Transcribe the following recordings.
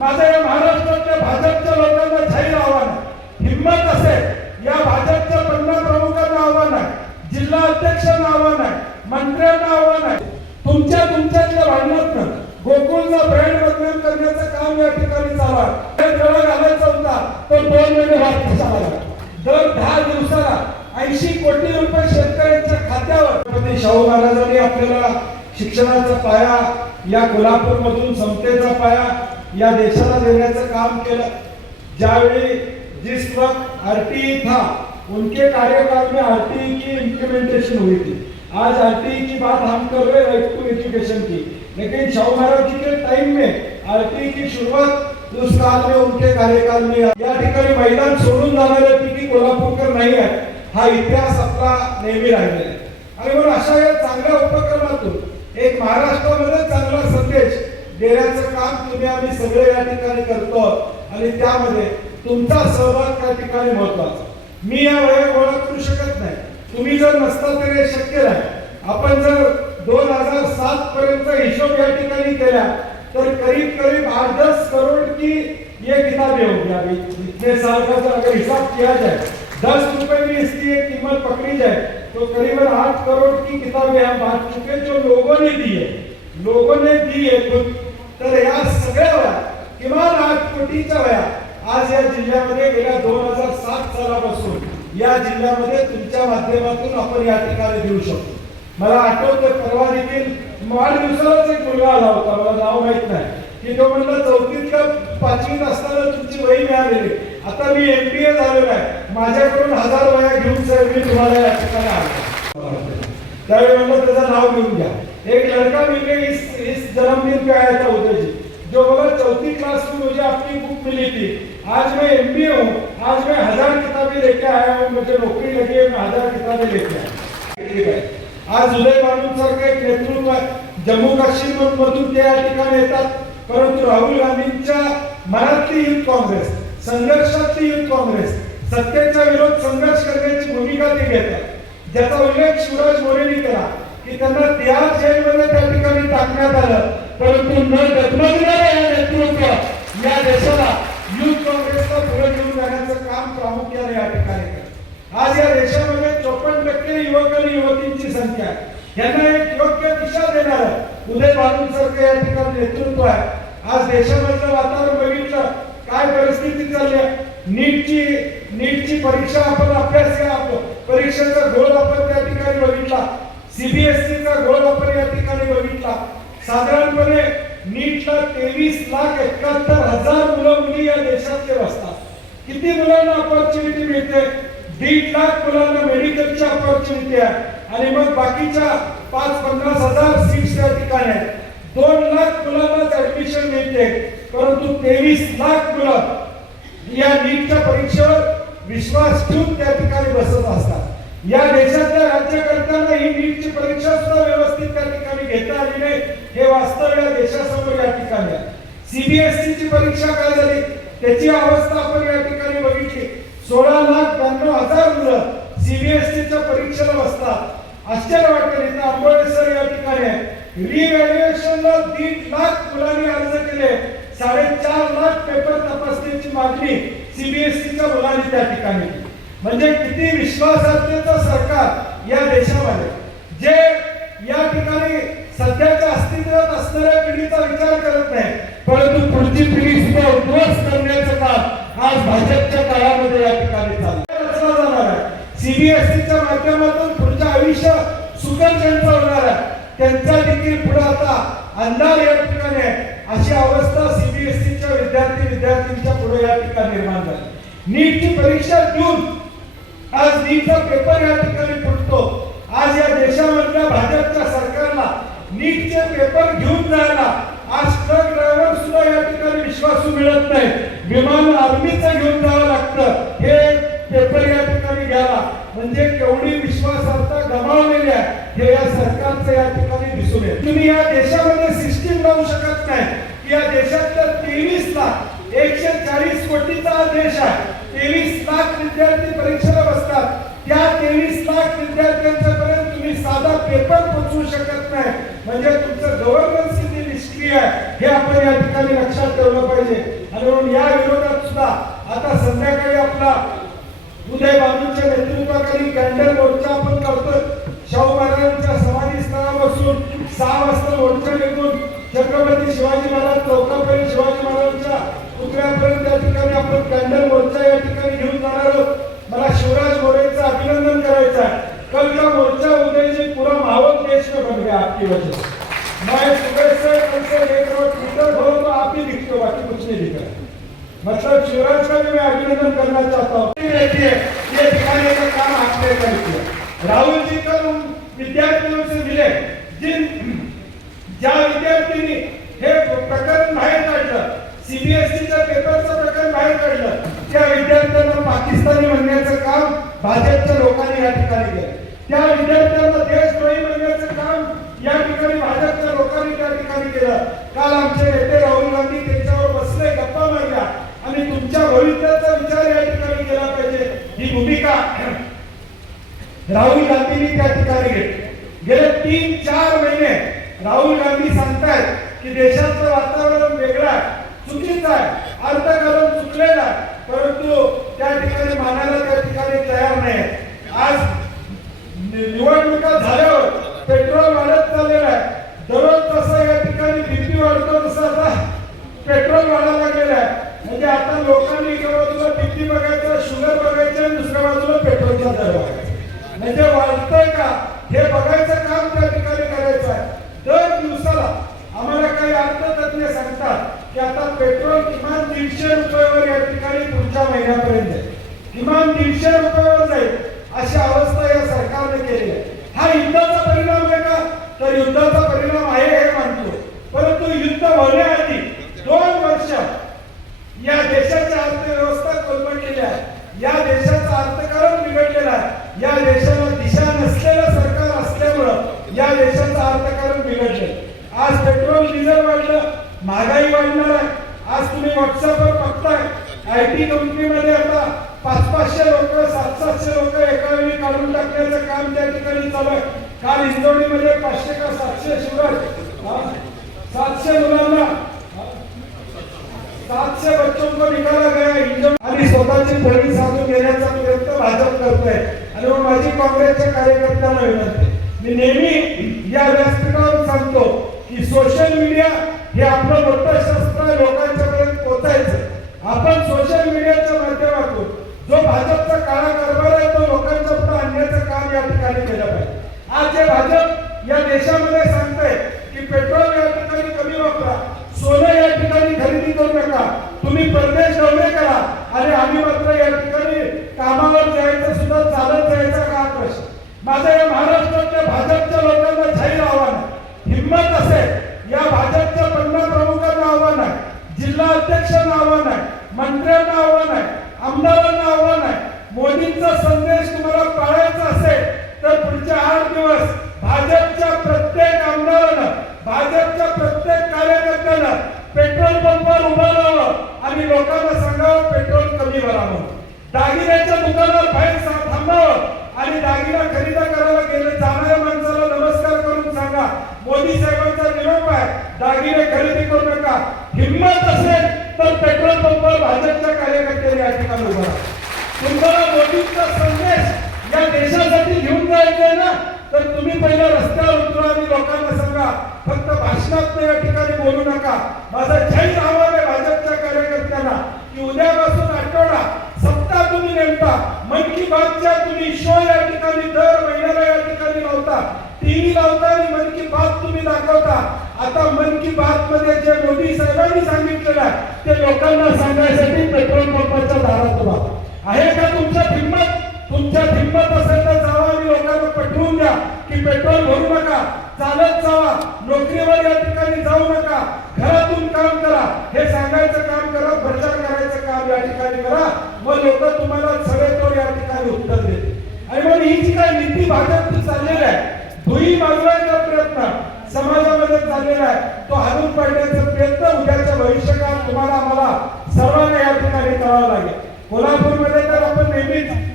माझं या महाराष्ट्रातल्या भाजपच्या लोकांना जाहीर आव्हान आहे, हिम्मत असेल या भाजपच्या 15 प्रमुखांना आव्हान आहे, जिल्हा अध्यक्षांना आव्हान आहे, मंत्र्यांना आव्हान आहे, तुमच्यातल्या भांडणातनं गोकुळचा ब्रँड बदनाम करण्याचं काम या ठिकाणी चालू आहे. जवळ घालायचा होता तो 2 महिने वाद कशाला दर 10 दिवसाला 80 कोटी रुपये शेतकऱ्यांच्या खात्यावर. शाहू महाराजांनी आपल्याला शिक्षणाचा पाया, या कोल्हापूर मधून समतेचा पाया या देशाला देण्याचं काम केलं. ज्यावेळी जिस वक्त आरटीई था उनके कार्यकाल में आरटीई की इम्प्लीमेंटेशन हुई थी. आज आरटीई की बात हम कर रहे हैं, राइट टू एजुकेशन की, लेकिन शाहू महाराज जी के टाइम में आरटीई की शुरुआत उस काल में उनके कार्यकाल में. या ठिकाणी मैदान सोडून जाणारे पिकी कोल्हापूरकर नाही आहेत, हा इतिहास आपला नेहमी राहिलेला आहे. आणि म्हणून अशा या चांगल्या उपक्रमातून एक महाराष्ट्रामध्ये चांगला संदेश देण्याचं काम तुम्ही आम्ही सगळे या ठिकाणी करतो आणि त्यामध्ये तुमचा सहभाग त्या ठिकाणी महत्वाचा. मी या वया गोळा करू शकत नाही, तुम्ही जर नसता तरी हे शक्य नाही. आपण जर 2007 पर्यंत हिशोब या ठिकाणी केला तर करीब 8-10 करोड़ की ये किताबें होगी. अभी इतने साल का अगर हिसाब किया जाए 10 रुपए में इसकी एक कीमत पकड़ी जाए तो करीबन 8 करोड़ की किताबें हम बांट चुके जो लोगों ने दी है खुद. तर या सगळ्या वया किमान 8 कोटीच्या वया आज या जिल्ह्यामध्ये गेल्या 2007 सालापासून या जिल्ह्यामध्ये तुमच्या माध्यमातून आपण या ठिकाणी देऊ शकतो. मला आठवतं परवा देखील वाढदिवसालाच एक मुलगा आला होता, मला नाव माहित नाही, की तो म्हणला 4थीत का 5वीत असताना तुमची वही मिळालेली, आता मी MBA झालेलो आहे, माझ्याकडून 1000 वया घेऊन सर मी तुम्हाला या ठिकाणी आलो. त्यावेळी म्हणलं त्याचं नाव घेऊन घ्या. एक लड़का मिले इस जन्मदिन पे आया था उदय जी, जो बोला 4थी क्लास में मुझे आपकी बुक मिली थी, आज मैं MBA हूँ, आज मैं 1000 किताबें लेके आया हूँ, मुझे नौकरी लगी है, मैं 1000 किताबें लेके आया. आज उदय सारखं एक नेतृत्व जम्मू काश्मीर मधून ते या ठिकाणी येतात, परंतु राहुल गांधींच्या मनातली युथ काँग्रेस, संघर्षातली युथ काँग्रेस, सत्तेचा विरोध संघर्ष करण्याची भूमिका ते घेतात. ज्याचा उल्लेख शिवराज मोरेंनी केला की त्यांना तिहार जेलमध्ये त्या ठिकाणी टाकण्यात आलं, परंतु न डगमगणाऱ्या या नेतृत्व या देशाला युथ काँग्रेसला पुढे घेऊन जाण्याचं काम प्रामुख्याने या ठिकाणी करतात. आज या देशामध्ये 54% युवक आणि युवतींची संख्या आहे. यांना एक योग्य दिशा देणारं उदय सारखं या ठिकाणी नेतृत्व आहे. आज देशामधलं वातावरण बघितलं, काय परिस्थिती चालली आहे. नीटची परीक्षा आपण अभ्यास केला, परीक्षेचा गोल आपण त्या ठिकाणी बघितला, CBSEचा गोल आपण या ठिकाणी बघितला. साधारणपणे नीटला 23,71,000 मुलं मुली या देशातले बसतात. किती मुलांना अपॉर्च्युनिटी मिळते? 1.5 लाख मुलांना मेडिकलची अपॉर्च्युनिटी आहे आणि मग बाकीच्या 5-50 हजार सीट्स त्या ठिकाणी आहेत. 2 लाख मुलांनाच ऍडमिशन मिळते, परंतु 23 लाख मुलं या नीटच्या परीक्षेवर विश्वास ठेवून त्या ठिकाणी बसत असतात. या देशातल्या राज्यकर्त्यांना ही नीटची परीक्षा सुद्धा व्यवस्थित त्या ठिकाणी घेता आली नाही, हे वास्तव या देशासमोर या ठिकाणी आहे. CBSEची परीक्षा काय झाली त्याची अवस्था आपण या ठिकाणी बघितली. 16,92,000 मुलं CBSEच्या परीक्षेला बसतात. आश्चर्य वाटेल, इथं आंबोळे सर या ठिकाणी आहे. रिव्हॅल्युएशनला 1.5 लाख मुलांनी अर्ज केले, 4.5 लाख पेपर तपासण्याची मागणी CBSEच्या मुलांनी त्या ठिकाणी. म्हणजे किती विश्वासार्हतेचं सरकार या देशामध्ये, जे या ठिकाणी सध्याच्या अस्तित्वात असणाऱ्या पिढीचा विचार करत नाही, परंतु पुढची पिढी सुद्धा उद्ध्वस्त करण्याचं काम आज भाजपच्या काळामध्ये या ठिकाणी रचला जाणार आहे. CBSEच्या माध्यमातून पुढचं आयुष्य सुकर ज्यांचं होणार आहे त्यांचा देखील पुढे आता अंधार या ठिकाणी आहे. अशी अवस्था CBSEच्या विद्यार्थ्यांच्या पुढे या ठिकाणी निर्माण झाली. नीटची परीक्षा देऊन आज नीटचा पेपर या ठिकाणी फुटतो. आज या देशामधल्या भाजपच्या सरकारला नीटचे पेपर घेऊन जायला आज ट्रक ड्रायव्हर सुद्धा या ठिकाणी विश्वासू मिळत नाही. विमान आर्मीचं घेऊन जावं लागतं हे पेपर या ठिकाणी घ्यायला. म्हणजे केवढी विश्वासार्हता गमावलेली आहे हे या सरकारचं या ठिकाणी दिसून येतं. तुम्ही या देशामध्ये सिस्टीम लावू शकत नाही की या देशातल्या 23 लाख 140 कोटीचा हा देश आहे. 23 लाख विद्यार्थी परीक्षेला बसतात. त्या 23 लाख विद्यार्थ्यांच्या पर्यंत तुम्ही साधा पेपर पोहोचवू शकत नाही. म्हणजे तुमचं गव्हर्नन्स किती निष्क्रिय निष्क्रिय आहे हे आपण या ठिकाणी लक्षात ठेवलं पाहिजे. आणि म्हणून या विरोधात सुद्धा आता संध्याकाळी आपला उदय बाबूंच्या नेतृत्वाखाली कॅन्डल मोर्चा आपण करतोय. शाहू महाराजांच्या समाधी स्थळापासून 6 वाजता मोर्चा निघून छत्रपती शिवाजी महाराज चौकापर्यंत शिवाजी महाराजांच्या पुतळ्यापर्यंत या ठिकाणी आपण कॅन्डल मोर्चा या ठिकाणी घेऊन जाणार आहोत. मला शिवराज मोरेचं अभिनंदन करायचं आहे. कल का मोर्चा उदय जी पूरा माहौल देश में बन गया आपकी वजह से. मैं सुबह से कल से देख रहा हूँ ट्विटर खोलो तो आप ही दिखते हो, बाकी कुछ नहीं दिख रहा. मतलब शिवराज का भी मैं अभिनंदन करना चाहता हूँ. देखिए ये दिखाने का काम आपने कर दिया. राहुल जी कल उन विद्यार्थियों से मिले ज्या विद्यार्थ्यांनी हे प्रकरण बाहेर काढलं, सीबीएसईच्या पेपरचं प्रकरण बाहेर काढलं, त्या विद्यार्थ्यांना पाकिस्तानी म्हणण्याचं काम भाजपच्या लोकांनी या ठिकाणी केलं. त्या विद्यार्थ्यांना देशद्रोही म्हणण्याचं काम या ठिकाणी भाजपच्या लोकांनी त्या ठिकाणी केलं. काल आमचे नेते राहुल गांधी त्यांच्यावर बसले, गप्पा मारल्या आणि तुमच्या भविष्याचा विचार या ठिकाणी केला पाहिजे ही भूमिका राहुल गांधींनी त्या ठिकाणी घेतली. गेले 3-4 महिने राहुल गांधी सांगतायत की देशाचं वातावरण वेगळं आहे, चुकीचं आहे, अर्थकारण चुकलेलं आहे, परंतु त्या ठिकाणी मानायला त्या ठिकाणी तयार नाही. आज निवडणुका झाल्यावर पेट्रोल वाढत चाललेलं आहे. दररोज तसं या ठिकाणी बीपी वाढतो तसं आता पेट्रोल वाढायला लागलेलं आहे. म्हणजे आता लोकांनी एका बाजूला बीपी बघायचं, शुगर बघायचं आणि दुसऱ्या बाजूला पेट्रोलचा दर बघायचा. म्हणजे वाढतंय का हे बघायचं काम त्या ठिकाणी करायचं आहे. दर दिवसाला आम्हाला काही अर्थतज्ञ सांगतात की आता पेट्रोल किमान 150 रुपयावर या ठिकाणी पुढच्या महिन्यापर्यंत आहे. किमान 150 रुपयावर जाईल अशी अवस्था या सरकारने केली आहे. हा युद्धाचा परिणाम आहे का? तर युद्धाचा परिणाम आहे हे मानतो. परंतु युद्ध होण्याआधी 2 वर्ष या देशाची अर्थव्यवस्था कोलमडलेली आहे. या देशाचं अर्थकारण बिघडलेलं आहे. या देशाला दिशा नसलेलं सरकार असल्यामुळं या देशाचं अर्थकारण बिघडले. आज पेट्रोल डिझेल वाढलं, महागाई वाढणार आहे. आज तुम्ही व्हॉट्सअपवर बघताय IT कंपनीमध्ये आता 500-500 लोक 700-700 लोक एका वेळी काढून टाकण्याचं काम त्या ठिकाणी चालू आहे. काल इंदोरीमध्ये 500 का 700 शिवाय 700 मुलांना 700 बच्चों को निकाला गया. आणि स्वतःची पोळी साधून घेण्याचा प्रयत्न भाजप करतोय. आणि मग माझी काँग्रेसच्या कार्यकर्त्यांना विनंती, मी नेहमी या व्यासपीठावर सांगतो की सोशल मीडिया हे आपलं मोठं शस्त्र आहे लोकांच्यापर्यंत पोहोचायचं. आपण सोशल मीडियाच्या माध्यमातून जो भाजपचा काळा कारभार आहे तो लोकांच्या पुढे आणण्याचं काम या ठिकाणी केलं पाहिजे. आज जे भाजप या देशामध्ये सांगतंय की पेट्रोल या ठिकाणी कमी वापरा, सोनं या ठिकाणी खरेदी करू नका, तुम्ही परदेश दौरे करा, आणि आम्ही मात्र या ठिकाणी कामावर जायचं सुद्धा चालत जायचा का प्रश्न. माझा या महाराष्ट्रातल्या भाजपच्या लोकांना जाहीर आव्हान आहे, हिम्मत असेल या भाजपच्या 15 प्रमुखांना आव्हान आहे, जिल्हा अध्यक्षांना आव्हान आहे, मंत्र्यांना आव्हान आहे, आमदारांना आव्हान आहे, मोदींचा संदेश तुम्हाला पाळायचा असेल तर पुढच्या 8 दिवस भाजपच्या प्रत्येक आमदारानं, भाजपच्या प्रत्येक कार्यकर्त्यानं पेट्रोल पंपावर उभं राहावं आणि लोकांना सांगावं पेट्रोल कमी भरावं. दागिन्याच्या दुकानावर बाहेर थांबावं आणि दागिना खरेदी करायला गेले जाणाऱ्या माणसाला नमस्कार करून सांगा मोदी साहेबांचा निरोप आहे, दागिने खरेदी करू नका. हिम्मत असेल तर पेट्रोल पंपावर भाजपच्या कार्यकर्त्यांनी या ठिकाणी उभा राहा. तुम्हाला मोदींचा संदेश या देशासाठी घेऊन जायचा ना, तर तुम्ही पहिला रस्त्यावर उतरा आणि लोकांना सांगा, फक्त भाषणात या ठिकाणी बोलू नका. माझा जाहीर आवाहन आहे भाजपच्या कार्यकर्त्यांना की उद्यापासून आठवडा सप्ताह तुम्ही नेमता. मन की बातच्या तुम्ही शो या ठिकाणी दर महिन्याला या ठिकाणी लावता, टीव्ही लावता आणि मन की बात तुम्ही दाखवता. आता मन की बात मध्ये जे मोदी साहेबांनी सांगितलेलं आहे ते लोकांना सांगण्यासाठी पेट्रोल पंपाच्या दारात उभा आहे का? तुमच्यात हिम्मत असेल तर जावा आणि लोकांना पटवून द्या की पेट्रोल भरू नका, चालत जावा, नोकरीवर या ठिकाणी जाऊ नका, घरातून काम करा, हे सांगायचं काम करा, प्रचार करायचं काम या ठिकाणी करा. मग लोक तुम्हाला सगळेतोड या ठिकाणी उत्तर देतील. आणि मग ही जी काही नीती भाजपची चाललेली आहे, धुई मागवायचा प्रयत्न समाजामध्ये चाललेला आहे, तो हाणून पाडण्याचा प्रयत्न उद्याच्या भविष्यकाळात तुम्हाला आम्हाला सर्वांना या ठिकाणी करावा लागेल. कोल्हापूरमध्ये तर आपण नेहमीच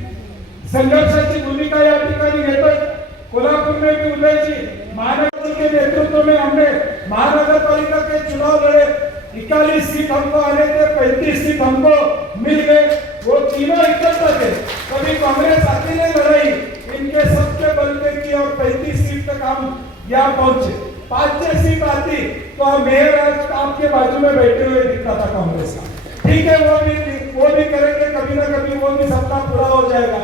संघर्षाची भूमिका या ठिकाणी घेतोय. कोल्हापूर में भी उदय जी महानगर के नेतृत्व में हमने महानगरपालिका के चुनाव लड़े, 41 सीट हमको आने थे, 35 सीट हमको मिल गए। वो तीनों इकट्ठा थे, कभी कांग्रेस अकेले लड़ाई, इनके सबके बल पे की और 35 सीट तक हम यहाँ पहुंचे। 5-6 सीट आती तो मेयर आज आपके बाजू में बैठे हुए दिखता था कांग्रेस का। ठीक है, वो भी करेंगे, कभी ना कभी वो भी सपना पूरा हो जाएगा।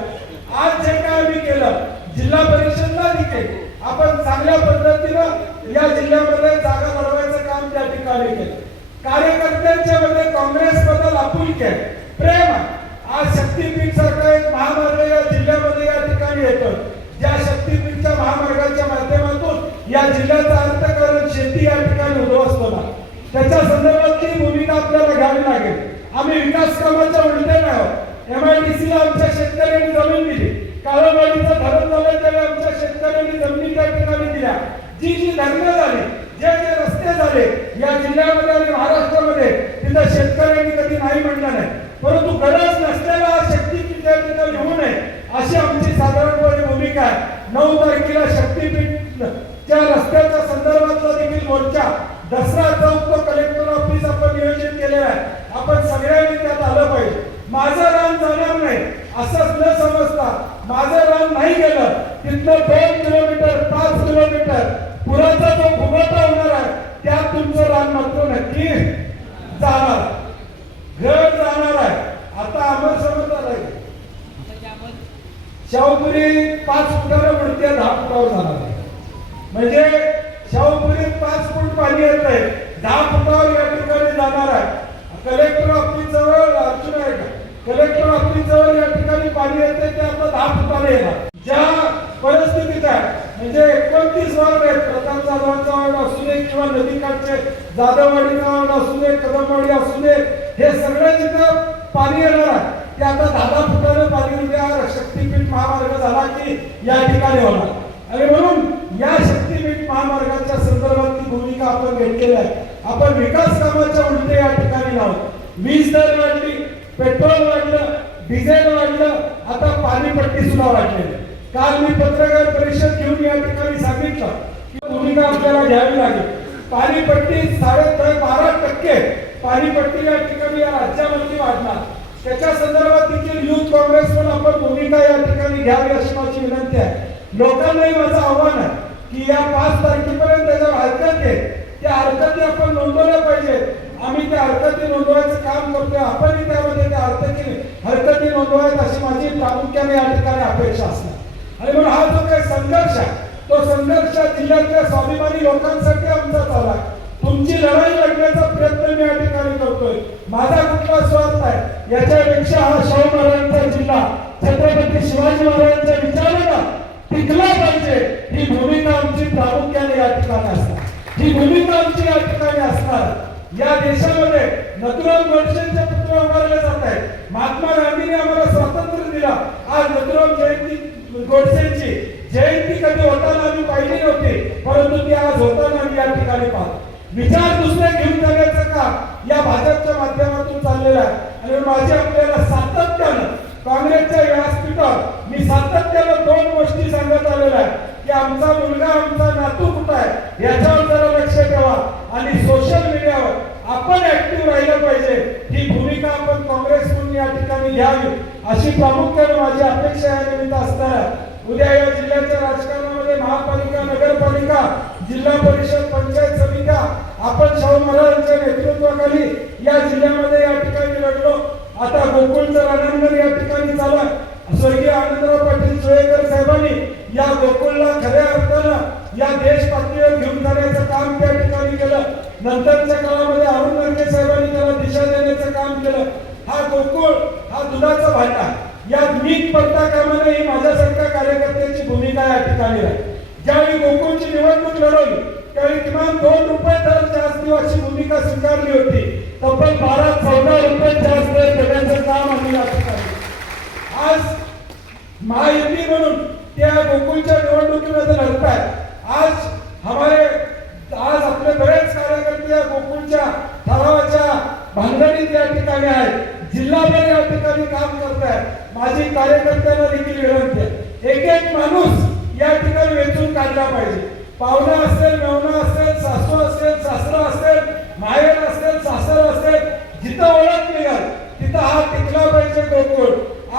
आज जे काय आम्ही केलं, जिल्हा परिषदला देखील आपण चांगल्या पद्धतीने या जिल्ह्यामध्ये जागा लढवायचं काम त्या ठिकाणी केलं। कार्यकर्त्यांच्या मध्ये काँग्रेस बद्दल आपुलकी आहे, प्रेम आहे। आज शक्तीपीठ सारखा एक महामार्ग या जिल्ह्यामध्ये या ठिकाणी येतो, ज्या शक्तीपीठच्या महामार्गाच्या माध्यमातून या जिल्ह्याचा अर्थकारण शेती या ठिकाणी उद्ध्वस्त होणार, त्याच्या संदर्भातली भूमिका आपल्याला घ्यावी लागेल। आम्ही विकास कामाच्या उलटे नाही आहोत। MIDCला आमच्या शेतकऱ्यांनी जमीन दिली, काळावाडीचं धरण झालं त्यावेळी आमच्या शेतकऱ्यांनी जमिनी त्या ठिकाणी दिल्या। जी धरणं झाली, जे रस्ते झाले या जिल्ह्यामध्ये आणि महाराष्ट्रामध्ये, तिथं शेतकऱ्यांनी कधी नाही म्हणलं नाही, परंतु गरज नसलेला शक्तीपीठ त्या ठिकाणी येऊ नये अशी आमची साधारणपणे भूमिका आहे। 9 तारखेला शक्तीपीठच्या रस्त्याच्या संदर्भातला देखील मोर्चा दसरा चौक तो कलेक्टर ऑफिस आपण नियोजित केलेलं आहे। आपण सगळ्यांनी त्यात आलं पाहिजे। माझं रान जाणार नाही असंच न समजता, माझं रान नाही गेलं तिथलं 2 किलोमीटर 5 किलोमीटर पुराचा जो फुगवटा होणार आहे त्यात तुमचं रान मात्र नक्की जाणार, घर जाणार आहे। आता आम्हाला समजणार आहे शाहूपुरी 5 फुटाला मूर्ती 10 फुटावर जाणार आहे, म्हणजे शाहूपुरीत 5 फूट पाणी येत आहे, 10 फुटावर या ठिकाणी जाणार आहे। कलेक्टर ऑफिस जवळ अर्चना आहे का, कलेक्टर ऑफिस जवळ या ठिकाणी पाणी येते ते आता 10 फुटाला येणार। ज्या परिस्थितीत आहे म्हणजे 29 वार्ड आहेत, प्रताप जाधवांचा वार्ड असू दे किंवा नदीकाठचे जाधववाडीचा वार्ड असू दे, कदमवाडी असू दे, हे सगळे जिथं पाणी येणार आहे ते आता 10 फुटाने पाणी उद्या शक्तीपीठ महामार्ग झाला की या ठिकाणी होणार। आणि म्हणून या शक्तीपीठ महामार्गाच्या संदर्भातली भूमिका आपण घेतलेली आहे। आपण विकास कामाच्या उलटे या ठिकाणी आहोत। वीज दर वाढली, पेट्रोल वाढलं, डिझेल वाढलं, आता पाणीपट्टी सुद्धा वाढलेली। काल मी पत्रकार परिषद घेऊन या ठिकाणी सांगितलं की भूमिका आपल्याला घ्यावी लागेल। पाणीपट्टी 12.5% पाणीपट्टी या ठिकाणी या राज्यामध्ये वाढणार, त्याच्या संदर्भात देखील युथ काँग्रेस पण आपण भूमिका या ठिकाणी घ्यावी अशी माझी विनंती आहे। लोकांनाही माझं आव्हान आहे की या 5 तारखेपर्यंत ज्या हरकत आहे त्या हरकती आपण नोंदवल्या पाहिजे। आम्ही त्या हरकती नोंदवायचं काम करतोय, आपणही त्यामध्ये त्या हरकती नोंदवायचं अशी माझी प्रामुख्याने या ठिकाणी अपेक्षा असणार। आणि म्हणून हा जो काही संघर्ष आहे तो संघर्ष जिल्ह्यातल्या स्वाभिमानी लोकांसाठी आमचा चालू आहे। तुमची लढाई लढण्याचा प्रयत्न मी या ठिकाणी करतोय। माझा कुठला स्वार्थ आहे याच्यापेक्षा हा शाहू महाराजांचा जिल्हा छत्रपती शिवाजी महाराजांच्या विचाराला टिकला पाहिजे, ही भूमिका आमची प्रामुख्याने या ठिकाणी असणार, ही भूमिका आमची या ठिकाणी असणार। या देशामध्ये नथुराम गोडसेंचे पुतळे उभारले जात आहेत। महात्मा गांधींनी आम्हाला स्वातंत्र्य दिला, आज नथुराम गोडसेंची जयंती कधी होताना आम्ही पाहिली नव्हती, परंतु ती आज होताना आम्ही या ठिकाणी पाहतो। विचार दुसरे घेऊन जाण्याचं काम या भाजपच्या माध्यमातून चाललेलं आहे। आणि माझी आपल्याला सातत्यानं काँग्रेसच्या व्यासपीठावर मी सातत्यानं 2 गोष्टी सांगत आलेल्या आहे की आमचा मुलगा आमचा नातू कुठं आहे याच्यावर जरा लक्ष ठेवा आणि सोशल मीडियावर आपण ऍक्टिव्ह राहिलं पाहिजे। ही भूमिका आपण काँग्रेस म्हणून या ठिकाणी घ्यावी अशी प्रामुख्याने माझी अपेक्षा या निमित्त असणार आहे। उद्या या जिल्ह्याच्या राजकारणामध्ये महापालिका, नगरपालिका, जिल्हा परिषद, पंचायत समित्या आपण शाहू महाराजांच्या नेतृत्वाखाली या जिल्ह्यामध्ये या ठिकाणी लढलो। आता गोकुळचं रणांगण या ठिकाणी झालं। स्वर्गीय आनंदराव पाटील सुळेकर साहेबांनी या गोकुळला खऱ्या अर्थानं या देश पातळीवर घेऊन जाण्याचं काम त्या ठिकाणी केलं। नंतरच्या काळामध्ये अरुण नरके साहेबांनी त्याला दिशा देण्याचं काम केलं। हा गोकुळ हा दुधाचा भांडा, या मीठ पडता कामा नये ही माझ्यासारख्या कार्यकर्त्याची भूमिका या ठिकाणी आहे। ज्यावेळी गोकुळची निवडणूक लढवली त्यावेळी किमान 2 रुपये दर जास्त देण्याची भूमिका स्वीकारली होती। तब्बल 12-14 रुपये जास्त दर देण्याचं काम आम्ही या ठिकाणी आज महायुती म्हणून त्या गोकुळच्या निवडणुकीमध्ये लढतायत। आज आपले बरेच कार्यकर्ते या गोकुळच्या ठरावाच्या भानगडीत या ठिकाणी आहेत, जिल्हाभर या ठिकाणी काम करतायत। माझी कार्यकर्त्यांना देखील विनंती आहे, एक माणूस या ठिकाणी वेचून काढला पाहिजे। पाहुणा असेल, मेवणा असेल, सासू असेल, सासरा असेल, माहेर असेल, सासर असेल, जिथं ओळख निघाल तिथं हा टिकला पाहिजे गोकुळ.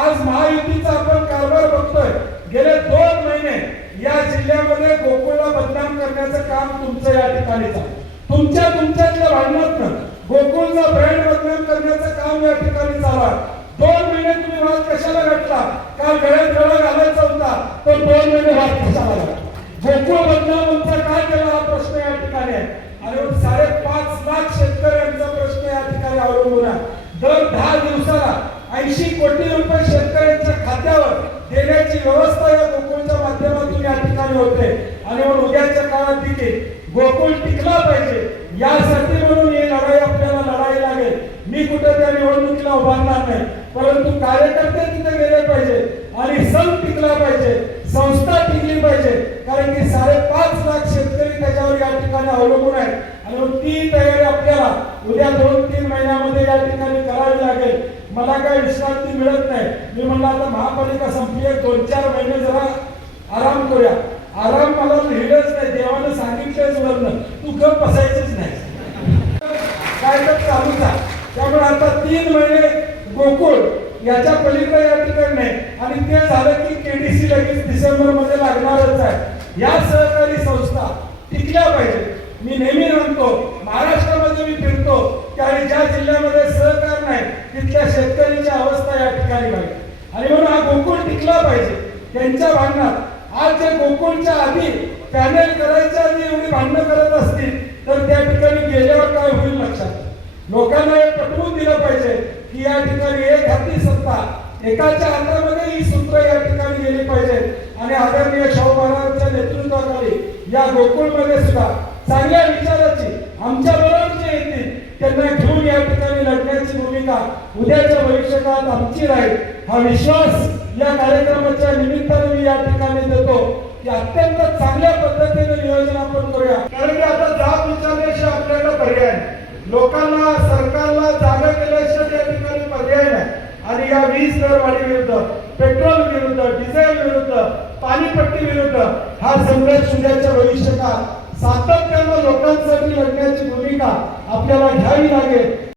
आज महायुतीचा आपण कारभार बघतोय. गेले 2 महिने या जिल्ह्यामध्ये गोकुळला बदनाम करण्याचं काम तुमचं या ठिकाणी चालू. तुमच्यातल्या भांडणातनं गोकुळचा ब्रँड बदनाम करण्याचं काम या ठिकाणी चालू आहे. 2 महिने तुम्ही वाद कशाला घातला? काल गळ्यात गळा घालायचा होता, पण 2 महिने वाद कशाला घातला? गोकुळ बदनाम तुमचा काय केला हा प्रश्न या ठिकाणी आहे. आणि 5.5 लाख शेतकऱ्यांचा प्रश्न या ठिकाणी अवलंबून आहे. दर 10 दिवसाला 80 कोटी रुपये शेतकऱ्यांच्या खात्यावर देण्याची व्यवस्था या गोकुळच्या माध्यमातून या ठिकाणी होते. आणि म्हणून उद्याच्या काळात देखील गोकुळ टिकला पाहिजे. यासाठी म्हणून ही लढाई आपल्याला लढावी लागेल. मी कुठे त्या निवडणुकीला उभारणार नाही, परंतु कार्यकर्ते तिथे गेले पाहिजे आणि संघ टिकला पाहिजे, संस्था टिकली पाहिजे. कारण की 5.5 लाख शेतकरी त्याच्यावर या ठिकाणी अवलंबून आहेत. आणि मग ती तयारी आपल्याला उद्या 2-3 महिन्यामध्ये या ठिकाणी करावी लागेल. मला काय विश्रांती मिळत नाही. मी म्हणलं आता महापालिका संपली, 2-4 महिने जरा आराम करूया. आराम मला लिहिलंच नाही, देवानं सांगितलंच वरनं तू गप बसायचंच नाही, काय तर चालूच आहे. त्यामुळे आता 3 महिने गोकुळ याच्या पलीकडे या ठिकाणी नाही. आणि ते झालं की केडीसी लगेच डिसेंबर मध्ये लागणारच आहे. या सहकारी संस्था टिकल्या पाहिजे. मी नेहमी म्हणतो, महाराष्ट्रामध्ये मी फिरतो त्यावेळी ज्या जिल्ह्यामध्ये सहकार नाही तिथल्या शेतकऱ्यांची अवस्था या ठिकाणी पाहिजे. आणि म्हणून हा गोकुळ टिकला पाहिजे. त्यांच्या भांडणात आज जे गोकुळच्या आधी पॅनेल करायच्या आधी एवढी भांडणं करत असतील तर त्या ठिकाणी गेल्यावर काय होईल लक्षात. लोकांना हे पटवून दिलं पाहिजे की या ठिकाणी एक हाती सत्ता, एकाच्या हातामध्ये ही सूत्र या ठिकाणी गेली पाहिजे. आणि आदरणीय शाहू महाराजांच्या नेतृत्वाखाली या गोकुळमध्ये सुद्धा चांगल्या विचाराची आमच्या बरोबर जे येतील त्यांना घेऊन या ठिकाणी लढण्याची भूमिका उद्याच्या भविष्यकाळात आमची राहील. हा विश्वास या कार्यक्रमाच्या निमित्ताने मी या ठिकाणी देतो की अत्यंत चांगल्या पद्धतीने नियोजन आपण करूया. कारण की आता जात विचारल्याशिवाय आपल्याला पर्याय नाही. लोकांना सरकारला जागा केल्याशिवाय या ठिकाणी पर्याय नाही. आणि या वीज दरवाढी विरुद्ध, पेट्रोल विरुद्ध, डिझेल विरुद्ध, पाणीपट्टी विरुद्ध हा संघर्ष उद्याच्या भविष्यकाळात सातत्यानं लोकांसाठी लढण्याची भूमिका आपल्याला घ्यावी लागेल.